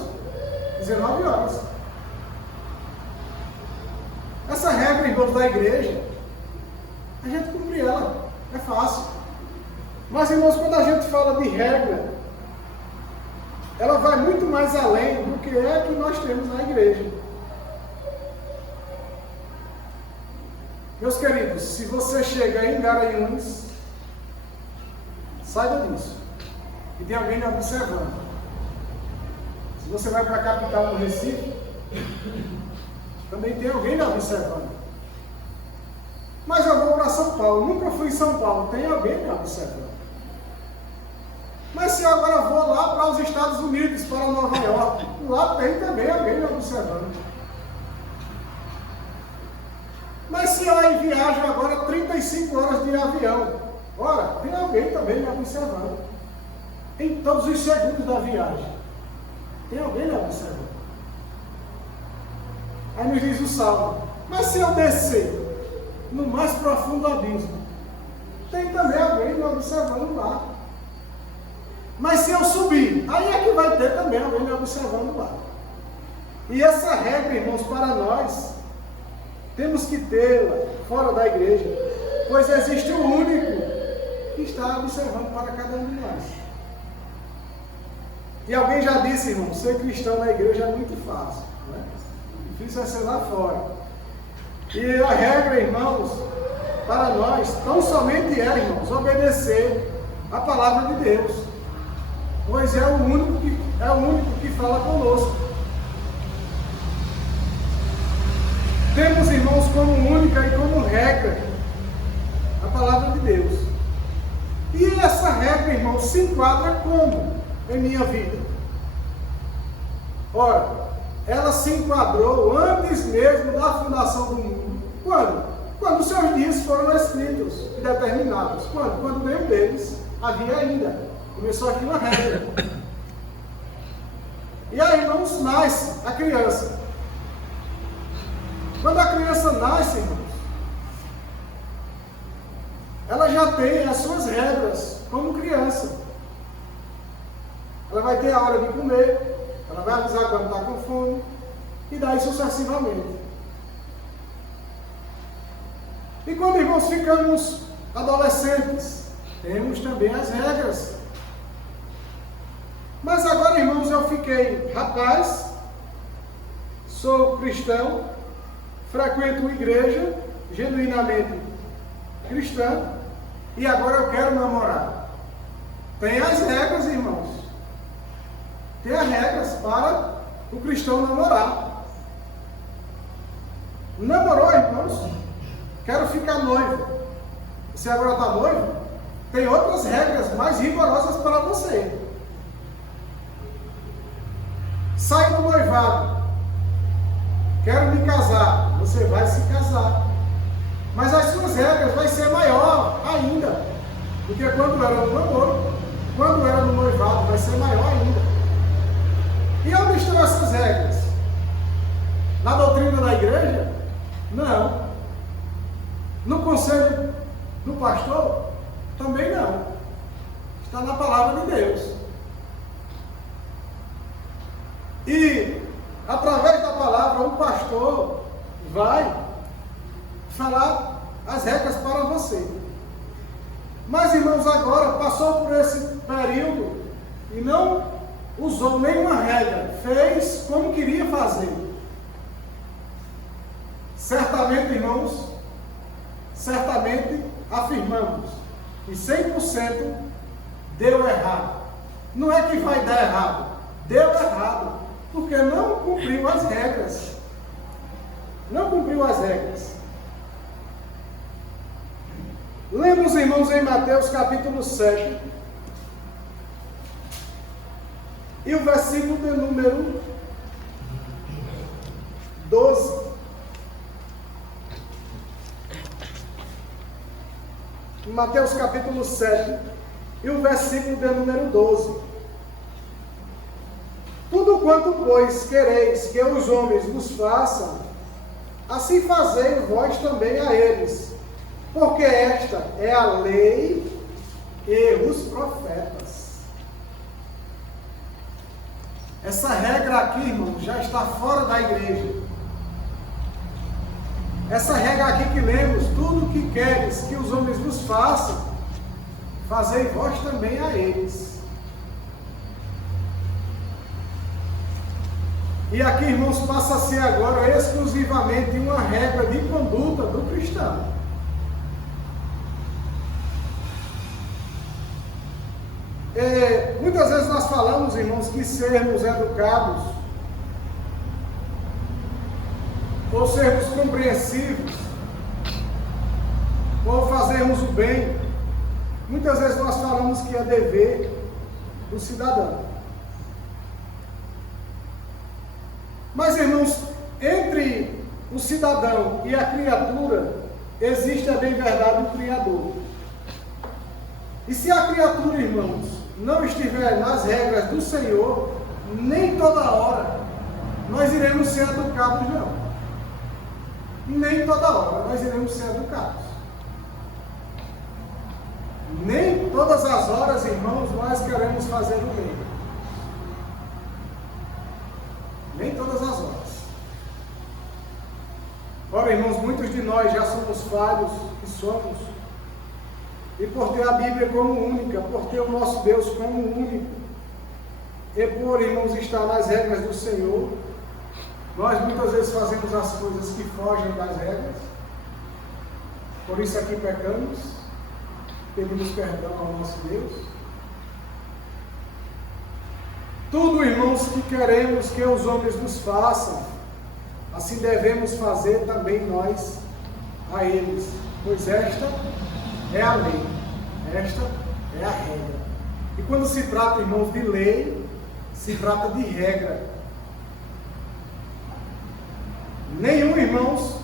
às 19 horas. Essa regra, irmãos, da igreja, a gente cumpre ela. É fácil. Mas, irmãos, quando a gente fala de regra, ela vai muito mais além do que é que nós temos na igreja. Meus queridos, se você chega em Garanhuns, saiba disso. E tem alguém lhe observando. Se você vai para a capital, no Recife, também tem alguém lhe observando. Mas eu vou para São Paulo, nunca fui em São Paulo, tem alguém me observando. Mas se eu agora vou lá para os Estados Unidos, para Nova York, lá tem também alguém me observando. Mas se eu aí viajo agora 35 horas de avião, ora, tem alguém também me observando. Em todos os segundos da viagem, tem alguém me observando. Aí nos diz o Salmo: mas se eu descer no mais profundo abismo, tem também alguém me observando lá. Mas se eu subir, aí é que vai ter também alguém me observando lá. E essa regra, irmãos, para nós, temos que tê-la fora da igreja, pois existe o único que está observando para cada um de nós. E alguém já disse, irmão, ser cristão na igreja é muito fácil, né? Difícil é ser lá fora. E a regra, irmãos, para nós, tão somente é, irmãos, obedecer a palavra de Deus, pois é o único que fala conosco. Temos, irmãos, como única e como regra a palavra de Deus. E essa regra, irmãos, se enquadra como em minha vida? Ora, ela se enquadrou antes mesmo da fundação do mundo. Quando? Quando os seus dias foram escritos e determinados. Quando? Quando nenhum deles havia ainda. Começou aqui uma regra. E aí, irmãos, nasce a criança. Quando a criança nasce, irmãos, ela já tem as suas regras como criança. Ela vai ter a hora de comer, ela vai avisar quando está com fome, e daí sucessivamente. E quando, irmãos, ficamos adolescentes, temos também as regras. Mas agora, irmãos, eu fiquei rapaz, sou cristão, frequento uma igreja genuinamente cristã e agora eu quero namorar. Tem as regras, irmãos. Tem as regras para o cristão namorar. Namorou, irmãos? Quero ficar noivo. Você agora está noivo? Tem outras regras mais rigorosas para você. Sai do noivado. Quero me casar. Você vai se casar. Mas as suas regras vai ser maior ainda do que quando era no namoro. Quando era no noivado, vai ser maior ainda. E onde estão essas regras? Na doutrina da igreja? Não. No conselho do pastor? Também não. Está na palavra de Deus. E, através da palavra, o pastor vai falar as regras para você. Mas, irmãos, agora passou por esse período e não usou nenhuma regra, fez como queria fazer. Certamente, irmãos, certamente afirmamos que 100% deu errado. Não é que vai dar errado, deu errado, porque não cumpriu as regras. Não cumpriu as regras. Lemos, irmãos, em Mateus capítulo 7, e o versículo de número 12. Mateus capítulo 7, e o versículo de número 12. Tudo quanto, pois, quereis que os homens vos façam, assim fazei vós também a eles, porque esta é a lei e os profetas. Essa regra aqui, irmão, já está fora da igreja. Essa regra aqui que lemos, tudo que queres que os homens vos façam, fazei vós também a eles. E aqui, irmãos, passa a ser agora exclusivamente uma regra de conduta do cristão. Muitas vezes nós falamos, irmãos, que sermos educados, ou sermos compreensivos, ou fazermos o bem, muitas vezes nós falamos que é dever do cidadão. Mas, irmãos, entre o cidadão e a criatura, existe a bem verdade o Criador. E se a criatura, irmãos, não estiver nas regras do Senhor, nem toda hora nós iremos ser educados, não. Nem toda hora nós iremos ser educados. Nem todas as horas, irmãos, nós queremos fazer o bem. Nem todas as horas. Ora, irmãos, muitos de nós já somos falhos e somos. E por ter a Bíblia como única, por ter o nosso Deus como único, e por, irmãos, estar nas regras do Senhor, nós muitas vezes fazemos as coisas que fogem das regras. Por isso aqui pecamos, pedimos perdão ao nosso Deus. Tudo, irmãos, que queremos que os homens nos façam, assim devemos fazer também nós a eles, pois esta é a lei, esta é a regra. E quando se trata, irmãos, de lei, se trata de regra. Nenhum, irmãos,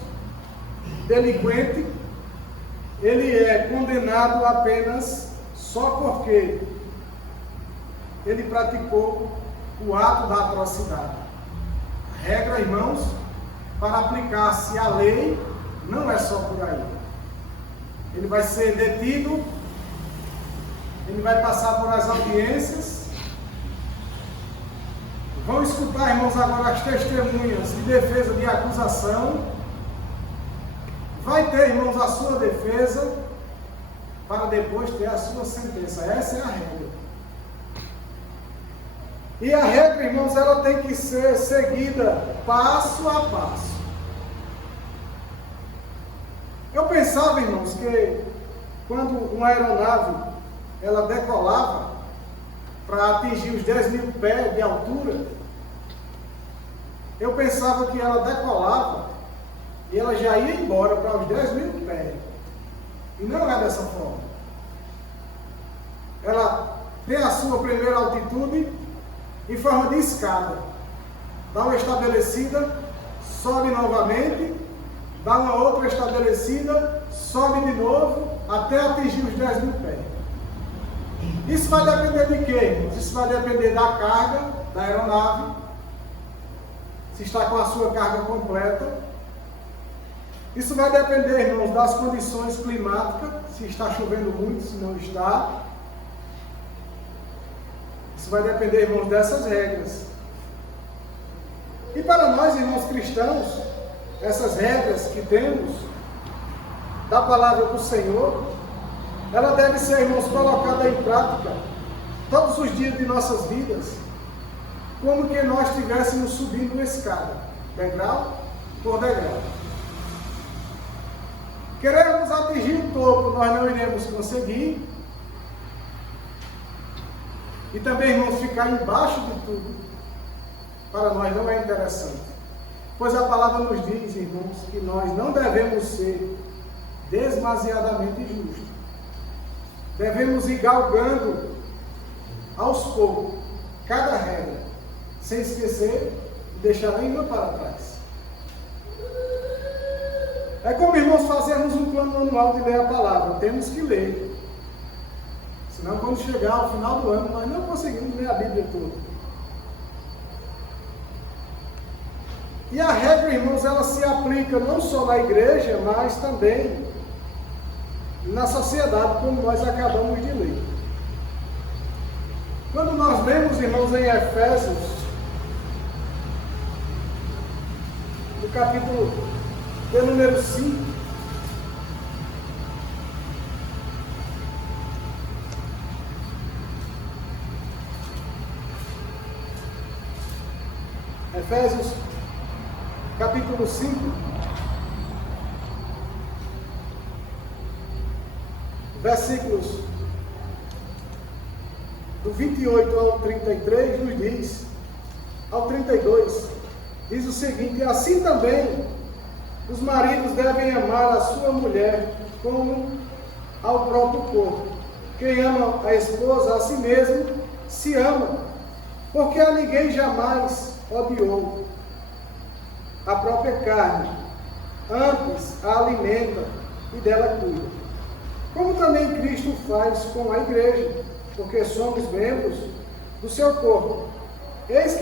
delinquente, ele é condenado apenas só porque ele praticou o ato da atrocidade. A regra, irmãos, para aplicar-se a lei, não é só por aí. Ele vai ser detido, ele vai passar por as audiências. Vão escutar, irmãos, agora as testemunhas de defesa de acusação. Vai ter, irmãos, a sua defesa, para depois ter a sua sentença. Essa é a regra. E a regra, irmãos, ela tem que ser seguida passo a passo. Eu pensava, irmãos, que quando uma aeronave ela decolava para atingir os 10.000 pés de altura, eu pensava que ela decolava e ela já ia embora para os 10.000 pés. E não é dessa forma. Ela tem a sua primeira altitude em forma de escada. Dá uma estabelecida, sobe novamente, dá uma outra estabelecida, sobe de novo, até atingir os 10.000 pés. Isso vai depender de quê? Isso vai depender da carga da aeronave, se está com a sua carga completa. Isso vai depender, irmãos, das condições climáticas, se está chovendo muito, se não está. Isso vai depender, irmãos, dessas regras. E para nós, irmãos cristãos, essas regras que temos da palavra do Senhor, ela deve ser, irmãos, colocada em prática todos os dias de nossas vidas, como que nós estivéssemos subindo uma escada, degrau por degrau. Queremos atingir o topo, nós não iremos conseguir. E também, irmãos, ficar embaixo de tudo, para nós não é interessante. Pois a palavra nos diz, irmãos, que nós não devemos ser demasiadamente justos. Devemos ir galgando aos poucos cada regra, sem esquecer de deixar nenhuma para trás. É como, irmãos, fazermos um plano anual de ler a palavra. Temos que ler. Senão, quando chegar ao final do ano, nós não conseguimos ler a Bíblia toda. E a regra, irmãos, ela se aplica não só na igreja, mas também na sociedade, como nós acabamos de ler. Quando nós lemos, irmãos, em Efésios, no capítulo de número 5, Efésios, capítulo 5, versículos do 28 ao 33, nos diz, ao 32, diz o seguinte: assim também os maridos devem amar a sua mulher como ao próprio corpo. Quem ama a esposa a si mesmo, se ama, porque a ninguém jamais odiou a própria carne, antes a alimenta e dela cuida. Como também Cristo faz com a igreja, porque somos membros do seu corpo. Eis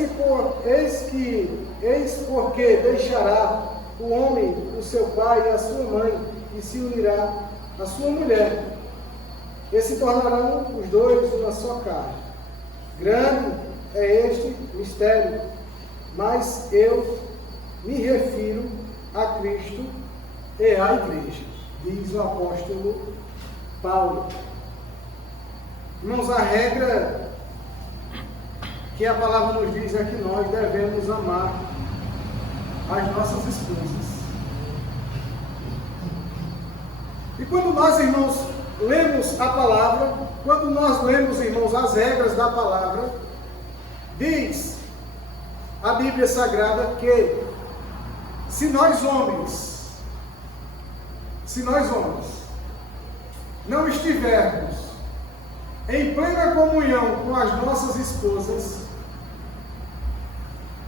porque deixará o homem o seu pai e a sua mãe, e se unirá à sua mulher, e se tornarão os dois uma só carne. Grande é este mistério, mas eu me refiro a Cristo e à igreja, diz o apóstolo Paulo. Irmãos, a regra que a palavra nos diz é que nós devemos amar as nossas esposas. E quando nós, irmãos, lemos a palavra, quando nós lemos, irmãos, as regras da palavra, diz a Bíblia Sagrada que se nós homens não estivermos em plena comunhão com as nossas esposas,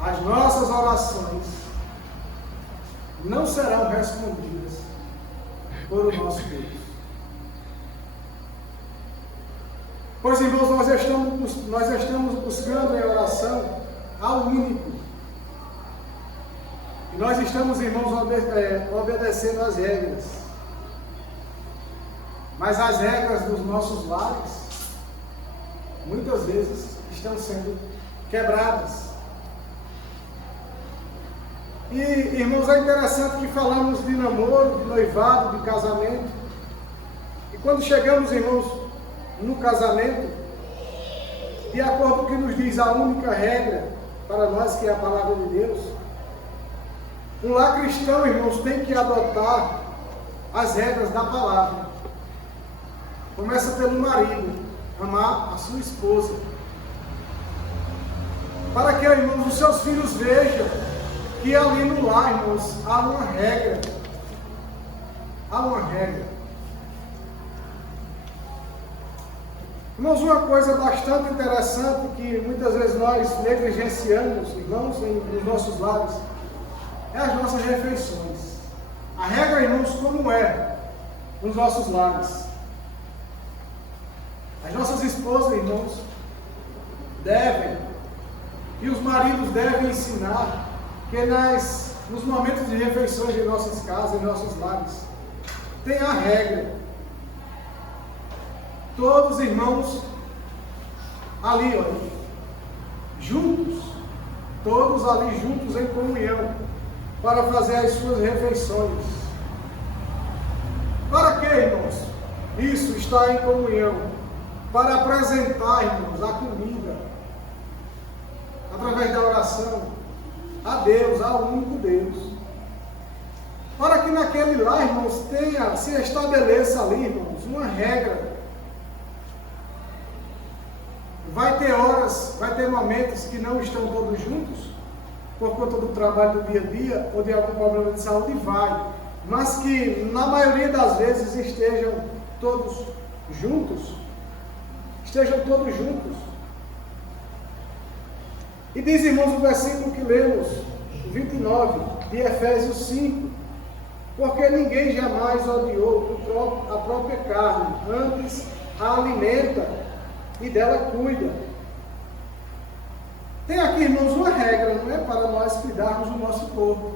as nossas orações não serão respondidas por o nosso Deus. Pois, irmãos, nós estamos buscando em oração ao único. E nós estamos, irmãos, obedecendo as regras. Mas as regras dos nossos lares muitas vezes estão sendo quebradas. E, irmãos, é interessante que falamos de namoro, de noivado, de casamento. E quando chegamos, irmãos, no casamento, de acordo com o que nos diz a única regra para nós, que é a palavra de Deus, um lar cristão, irmãos, tem que adotar as regras da palavra. Começa pelo marido, amar a sua esposa. Para que, irmãos, os seus filhos vejam que ali no lar, irmãos, há uma regra. Há uma regra. Irmãos, uma coisa bastante interessante que muitas vezes nós negligenciamos, irmãos, nos nossos lares, é as nossas refeições. A regra, irmãos, como é nos nossos lares. As nossas esposas, irmãos, devem, e os maridos devem ensinar que nos momentos de refeições de nossas casas, em nossos lares, tem a regra. Todos, irmãos, ali, olha, juntos, todos ali juntos em comunhão, para fazer as suas refeições. Para que, irmãos? Isso está em comunhão. Para apresentar, irmãos, a comida, através da oração, a Deus, ao único Deus. Para que naquele lá, irmãos, se estabeleça ali, irmãos, uma regra. Vai ter horas, vai ter momentos que não estão todos juntos, por conta do trabalho do dia a dia, ou de algum problema de saúde, vai. Mas que, na maioria das vezes, estejam todos juntos. Estejam todos juntos. E diz, irmãos, o versículo que lemos, 29, de Efésios 5, porque ninguém jamais odiou a própria carne, antes a alimenta e dela cuida. Tem aqui, irmãos, uma regra, não é para nós cuidarmos do nosso corpo.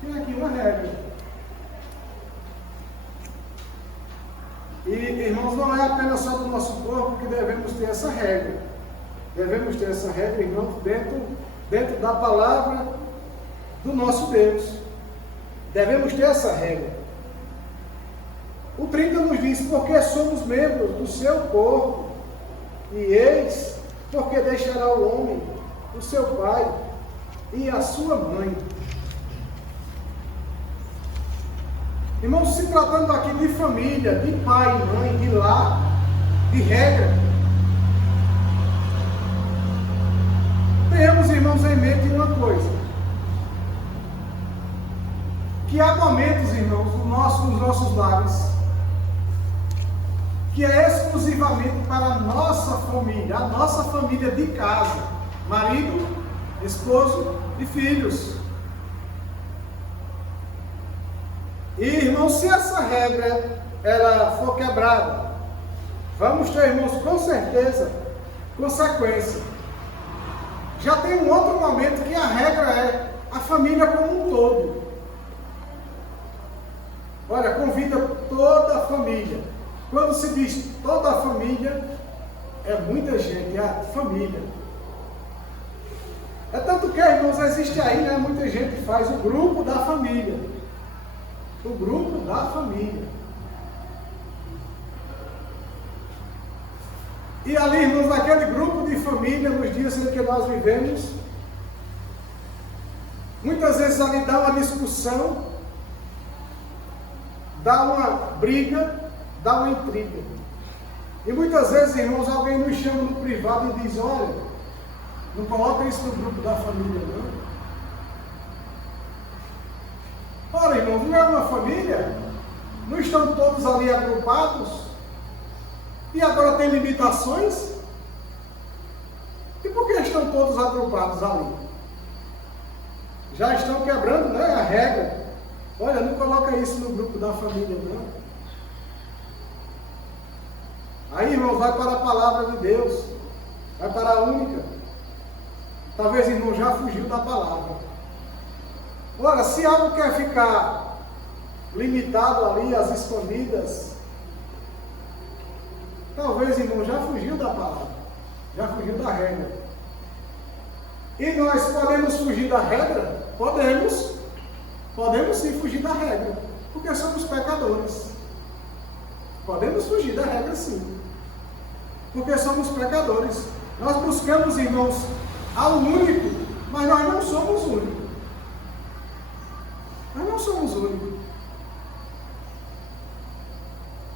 Tem aqui uma regra. E, irmãos, não é apenas só do nosso corpo que devemos ter essa regra. Devemos ter essa regra, irmãos, dentro da palavra do nosso Deus. Devemos ter essa regra. O 30 nos diz, porque somos membros do seu corpo, e eis, porque deixará o homem, o seu pai e a sua mãe. Irmãos, se tratando aqui de família, de pai e mãe, de lar, de regra, tenhamos, irmãos, em mente uma coisa, que há momentos, irmãos, nos nossos lares, que é exclusivamente para a nossa família de casa, marido, esposo e filhos. E, irmãos, se essa regra ela for quebrada, vamos ter, irmãos, com certeza, consequência. Já tem um outro momento que a regra é a família como um todo. Olha, convida toda a família. Quando se diz toda a família, é muita gente, é a família. É tanto que, irmãos, existe aí, né? Muita gente faz o grupo da família. O grupo da família. E ali, irmãos, naquele grupo de família, nos dias em que nós vivemos, muitas vezes ali dá uma discussão, dá uma briga, dá uma intriga. E muitas vezes, irmãos, alguém nos chama no privado e diz, olha, não coloca isso no grupo da família, não. Ora, irmãos, não é uma família? Não estão todos ali agrupados? E agora tem limitações? E por que estão todos agrupados ali? Já estão quebrando, né, a regra. Olha, não coloca isso no grupo da família, não. Aí, irmãos, vai para a palavra de Deus. Vai para a única. Talvez, irmão, já fugiu da palavra. Ora, se algo quer ficar limitado ali, às escondidas, talvez, irmão, já fugiu da palavra, já fugiu da regra. E nós podemos fugir da regra? Podemos sim fugir da regra, porque somos pecadores. Podemos fugir da regra sim, porque somos pecadores. Nós buscamos, irmãos, ao único, mas nós não somos únicos. Nós não somos únicos.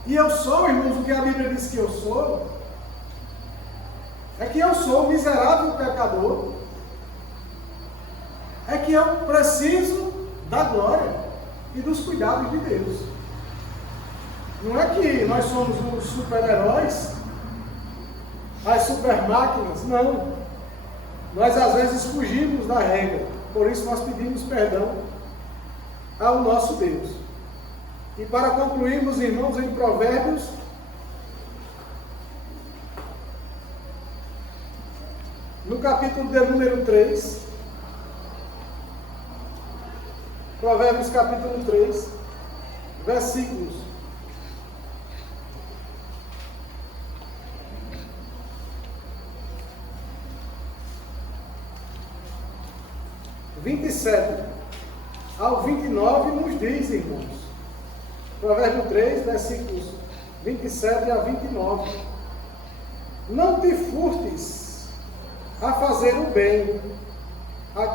E eu sou, irmãos, o que a Bíblia diz que eu sou, é que eu sou um miserável pecador, é que eu preciso da glória e dos cuidados de Deus. Não é que nós somos os super-heróis, as super máquinas, não. Nós às vezes fugimos da regra, por isso nós pedimos perdão ao nosso Deus. E para concluirmos, irmãos, em Provérbios, no capítulo de número 3, Provérbios capítulo 3, versículos 27 ao 29 nos diz, irmãos, Provérbio 3, versículos 27 a 29, não te furtes a fazer o bem a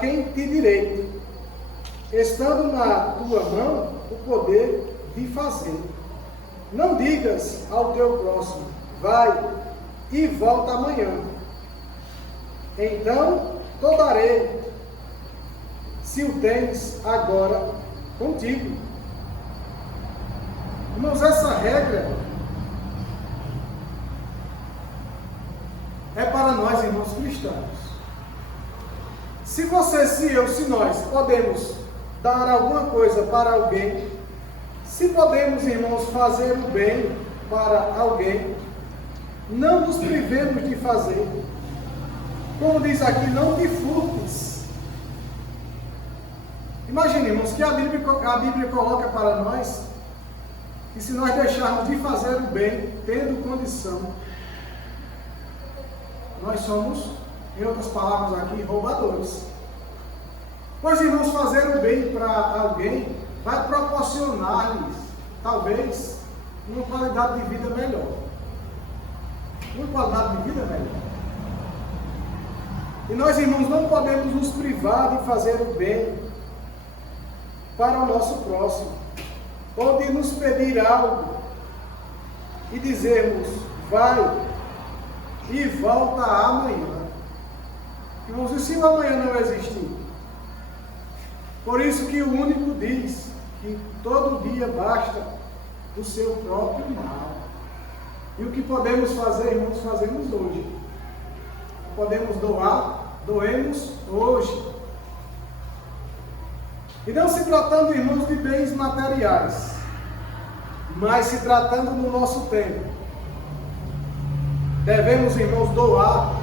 quem te direito, estando na tua mão o poder de fazer. Não digas ao teu próximo, vai e volta amanhã, então te darei, se o tens agora contigo. Irmãos, essa regra é para nós, irmãos cristãos. Se você, se eu, se nós podemos dar alguma coisa para alguém, se podemos, irmãos, fazer o bem para alguém, não nos privemos de fazer. Como diz aqui, não te furtes. Imagine, irmãos, que a Bíblia coloca para nós que se nós deixarmos de fazer o bem, tendo condição, nós somos, em outras palavras aqui, roubadores. Pois, irmãos, fazer o bem para alguém vai proporcionar-lhes, talvez, uma qualidade de vida melhor. Uma qualidade de vida melhor. E nós, irmãos, não podemos nos privar de fazer o bem para o nosso próximo, ou de nos pedir algo e dizermos, vai e volta amanhã. Irmãos, e se o amanhã não existir? Por isso que o único diz que todo dia basta o seu próprio mal. E o que podemos fazer, irmãos, fazemos hoje. Podemos doar, doemos hoje. E não se tratando, irmãos, de bens materiais, mas se tratando do nosso tempo. Devemos, irmãos, doar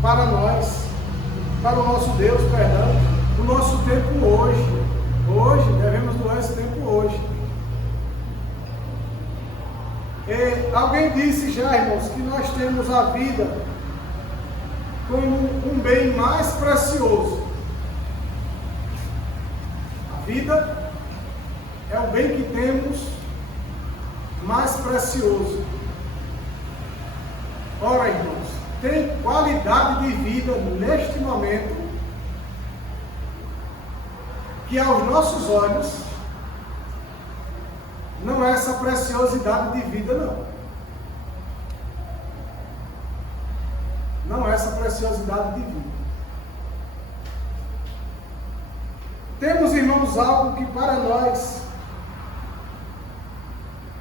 para nós, para o nosso Deus, perdão, o nosso tempo hoje. Hoje, devemos doar esse tempo hoje. E alguém disse já, irmãos, que nós temos a vida como um bem mais precioso. A vida é o bem que temos mais precioso. Ora, irmãos, tem qualidade de vida neste momento que aos nossos olhos não é essa preciosidade de vida, não. Não é essa preciosidade de vida. Temos, irmãos, algo que para nós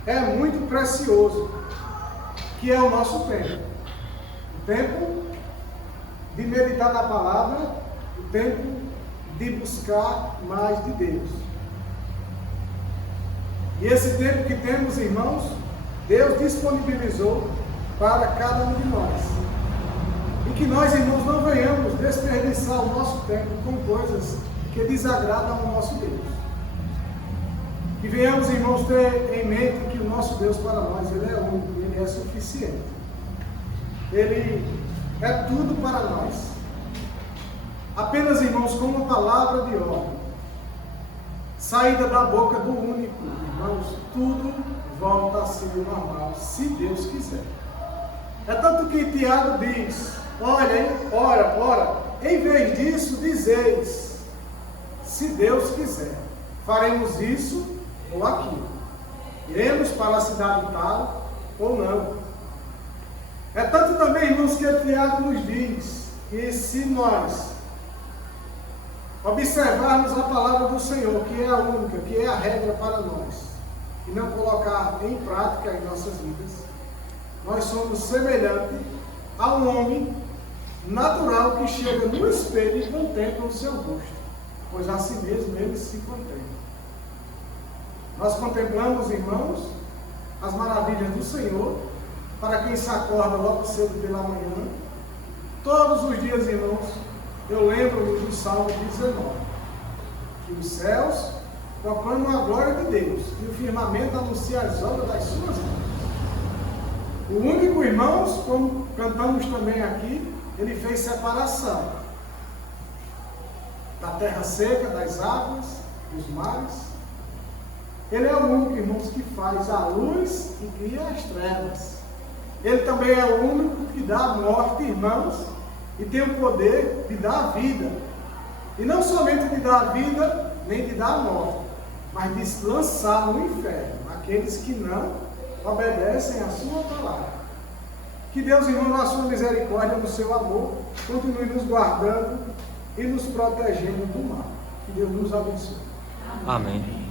é muito precioso, que é o nosso tempo. O tempo de meditar na palavra, o tempo de buscar mais de Deus. E esse tempo que temos, irmãos, Deus disponibilizou para cada um de nós. E que nós, irmãos, não venhamos desperdiçar o nosso tempo com coisas que desagradam ao nosso Deus. Que venhamos, irmãos, ter em mente que o nosso Deus para nós, Ele é único, Ele é suficiente. Ele é tudo para nós. Apenas, irmãos, com uma palavra de ordem, saída da boca do único, irmãos, tudo volta a ser normal, se Deus quiser. É tanto que Tiago diz, ora, em vez disso, dizeis, se Deus quiser, faremos isso ou aquilo. Iremos para a cidade tal ou não. É tanto também, irmãos, que Tiago nos diz que se nós observarmos a palavra do Senhor, que é a única, que é a regra para nós, e não colocar em prática em nossas vidas, nós somos semelhantes a um homem natural que chega no espelho e contempla o seu rosto, pois a si mesmo ele se contempla. Nós contemplamos, irmãos, as maravilhas do Senhor, para quem se acorda logo cedo pela manhã. Todos os dias, irmãos, eu lembro-me do Salmo 19, que os céus proclamam a glória de Deus, e o firmamento anuncia as obras das suas mãos. O único, irmãos, como cantamos também aqui, ele fez separação da terra seca, das águas, dos mares. Ele é o único, irmãos, que faz a luz e cria as trevas. Ele também é o único que dá a morte, irmãos, e tem o poder de dar a vida. E não somente de dar a vida, nem de dar a morte, mas de lançar no inferno aqueles que não obedecem à sua palavra. Que Deus, irmão, na sua misericórdia, no seu amor, continue nos guardando e nos protegendo do mal. Que Deus nos abençoe. Amém.